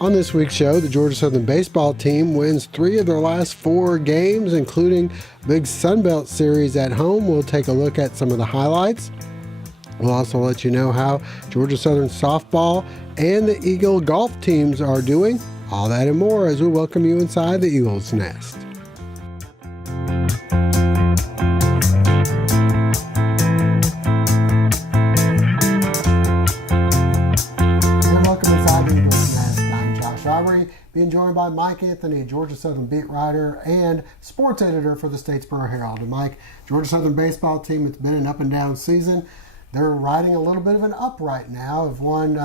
On this week's show, the Georgia Southern baseball team wins 3 of their last 4 games, including a big Sun Belt series at home. We'll take a look at some of the highlights. We'll also let you know how Georgia Southern softball and the Eagle golf teams are doing. All that and more as we welcome you inside the Eagles Nest. Being joined by Mike Anthony, Georgia Southern beat writer and sports editor for the Statesboro Herald. And Mike, Georgia Southern baseball team, it's been an up and down season. They're riding a little bit of an up right now. Have won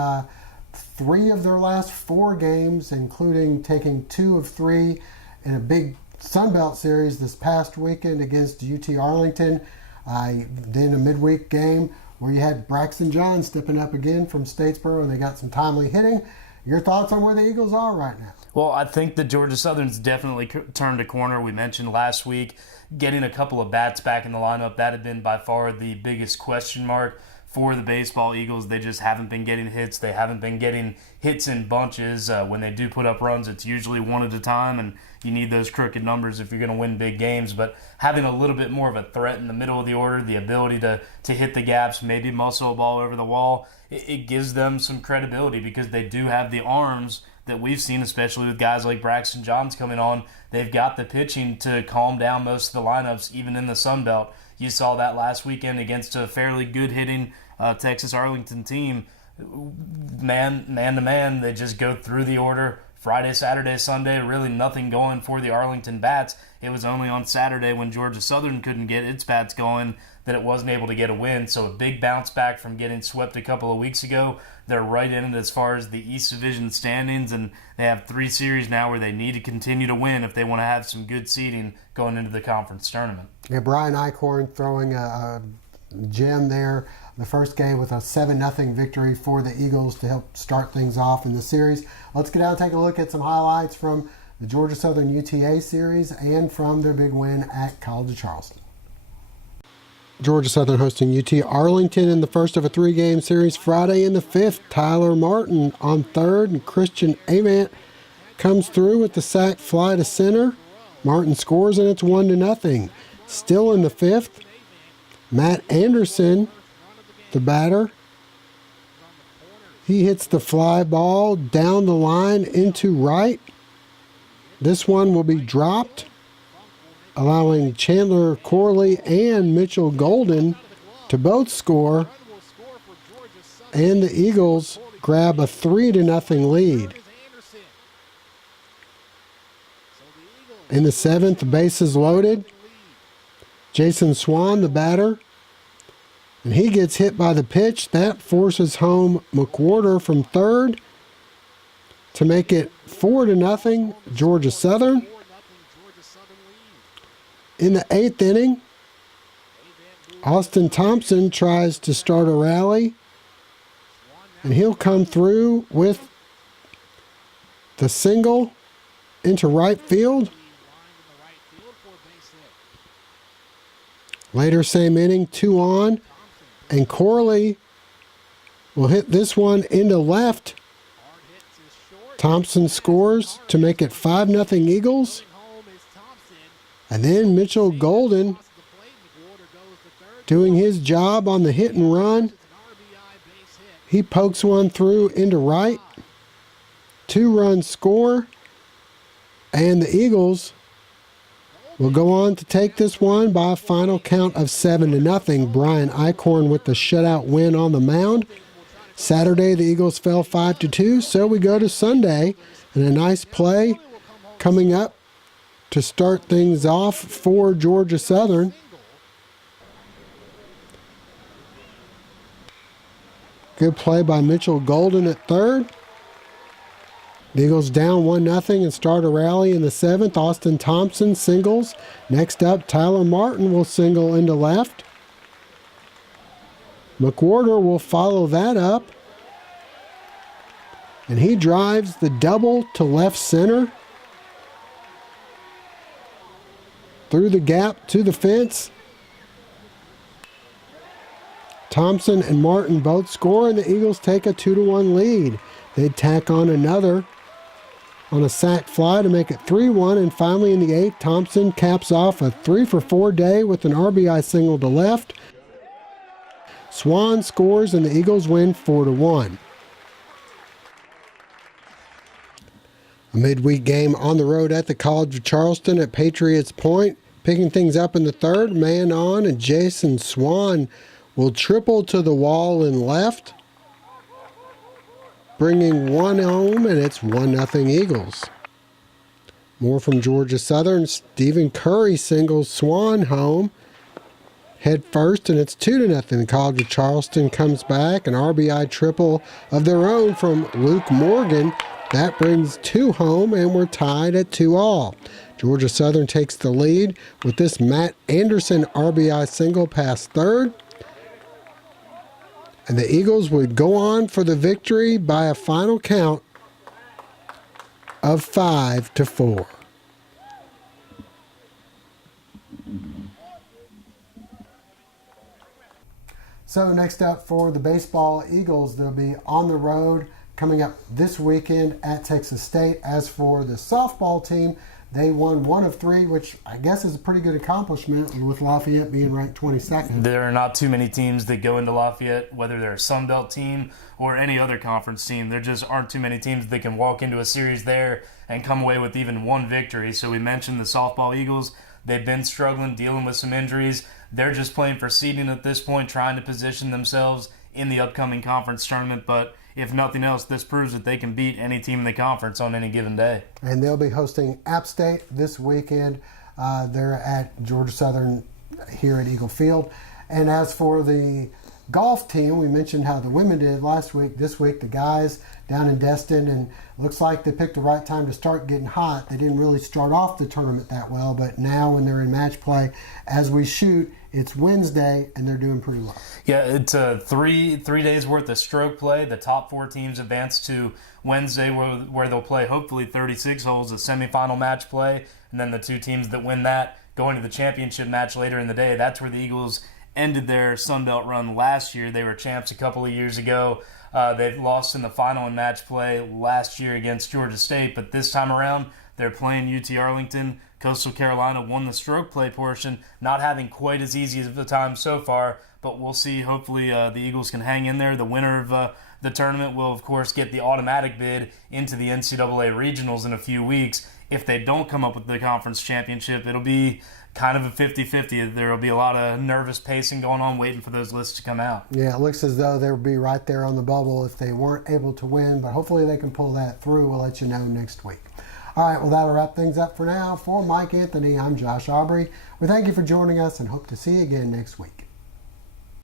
3 of their last 4 games, including taking 2 of 3 in a big Sun Belt series this past weekend against UT Arlington. Then a midweek game where you had Braxton Johns stepping up again from Statesboro. They got some timely hitting. Your thoughts on where the Eagles are right now? Well, I think the Georgia Southern's definitely turned a corner. We mentioned last week getting a couple of bats back in the lineup. That had been by far the biggest question mark for the baseball Eagles. They just haven't been getting hits. They haven't been getting hits in bunches. When they do put up runs, it's usually one at a time, and you need those crooked numbers if you're going to win big games. But having a little bit more of a threat in the middle of the order, the ability to hit the gaps, maybe muscle a ball over the wall, it gives them some credibility because they do have the arms that we've seen, especially with guys like Braxton Johns coming on. They've got the pitching to calm down most of the lineups, even in the Sun Belt. You saw that last weekend against a fairly good hitting Texas Arlington team. Man to man, they just go through the order. Friday, Saturday, Sunday, really nothing going for the Arlington bats. It was only on Saturday when Georgia Southern couldn't get its bats going that it wasn't able to get a win. So a big bounce back from getting swept a couple of weeks ago. They're right in it as far as the East Division standings, and they have 3 series now where they need to continue to win if they want to have some good seeding going into the conference tournament. Yeah, Brian Eichhorn throwing a gem there. The first game with a 7-0 victory for the Eagles to help start things off in the series. Let's get out and take a look at some highlights from the Georgia Southern UTA series and from their big win at College of Charleston. Georgia Southern hosting UT Arlington in the first of a 3-game series Friday in the 5th. Tyler Martin on third, and Christian Avant comes through with the sac fly to center. Martin scores, and it's 1-0. Still in the 5th, Matt Anderson, the batter, he hits the fly ball down the line into right. This one will be dropped, allowing Chandler Corley and Mitchell Golden to both score, and the Eagles grab a 3-0 lead. In the 7th, bases loaded. Jason Swan, the batter, and he gets hit by the pitch. That forces home McWhorter from third to make it 4-0 Georgia Southern. In the 8th inning, Austin Thompson tries to start a rally, and he'll come through with the single into right field. Later same inning, 2 on, and Corley will hit this one into left. Thompson scores to make it 5-0 Eagles. And then Mitchell Golden doing his job on the hit and run. He pokes one through into right. 2-run score. And the Eagles will go on to take this one by a final count of 7-0. Brian Eichhorn with the shutout win on the mound. Saturday, the Eagles fell 5-2, so we go to Sunday, and a nice play coming up to start things off for Georgia Southern. Good play by Mitchell Golden at third. The Eagles down 1-0 and start a rally in the 7th. Austin Thompson singles. Next up, Tyler Martin will single into left. McWhorter will follow that up. And he drives the double to left center. through the gap to the fence. Thompson and Martin both score, and the Eagles take a 2-1 lead. They tack on another on a sac fly to make it 3-1, and finally in the 8th, Thompson caps off a 3-for-4 day with an RBI single to left. Swan scores, and the Eagles win 4-1. A midweek game on the road at the College of Charleston at Patriots Point. Picking things up in the 3rd, man on, and Jason Swan will triple to the wall and left, bringing one home, and it's 1-0 Eagles. More from Georgia Southern. Stephen Curry singles Swan home head first, and it's 2-0. The College of Charleston comes back, an RBI triple of their own from Luke Morgan. That brings 2 home, and we're tied at 2-all. Georgia Southern takes the lead with this Matt Anderson RBI single past third. And the Eagles would go on for the victory by a final count of 5-4. So next up for the baseball Eagles, they'll be on the road coming up this weekend at Texas State. As for the softball team, they won 1 of 3, which I guess is a pretty good accomplishment with Lafayette being ranked 22nd. There are not too many teams that go into Lafayette, whether they're a Sun Belt team or any other conference team. There just aren't too many teams that can walk into a series there and come away with even 1 victory. So we mentioned the softball Eagles. They've been struggling, dealing with some injuries. They're just playing for seeding at this point, trying to position themselves in the upcoming conference tournament. But if nothing else, this proves that they can beat any team in the conference on any given day. And they'll be hosting App State this weekend. They're at Georgia Southern here at Eagle Field. And as for the golf team, we mentioned how the women did last week. This week, the guys down in Destin, and looks like they picked the right time to start getting hot. They didn't really start off the tournament that well, but now when they're in match play, as we shoot, it's Wednesday, and they're doing pretty well. Yeah, it's three days worth of stroke play. The top 4 teams advance to Wednesday, where they'll play hopefully 36 holes of semifinal match play, and then the 2 teams that win that going to the championship match later in the day. That's where the Eagles ended their Sun Belt run last year. They were champs a couple of years ago. They lost in the final in match play last year against Georgia State, but this time around they're playing UT Arlington. Coastal Carolina won the stroke play portion, not having quite as easy of a time so far, but we'll see. Hopefully the Eagles can hang in there. The winner of the tournament will, of course, get the automatic bid into the NCAA regionals in a few weeks. If they don't come up with the conference championship, it'll be kind of a 50-50. There will be a lot of nervous pacing going on, waiting for those lists to come out. Yeah, it looks as though they'll be right there on the bubble if they weren't able to win, but hopefully they can pull that through. We'll let you know next week. All right, well, that'll wrap things up for now. For Mike Anthony, I'm Josh Aubrey. We thank you for joining us and hope to see you again next week.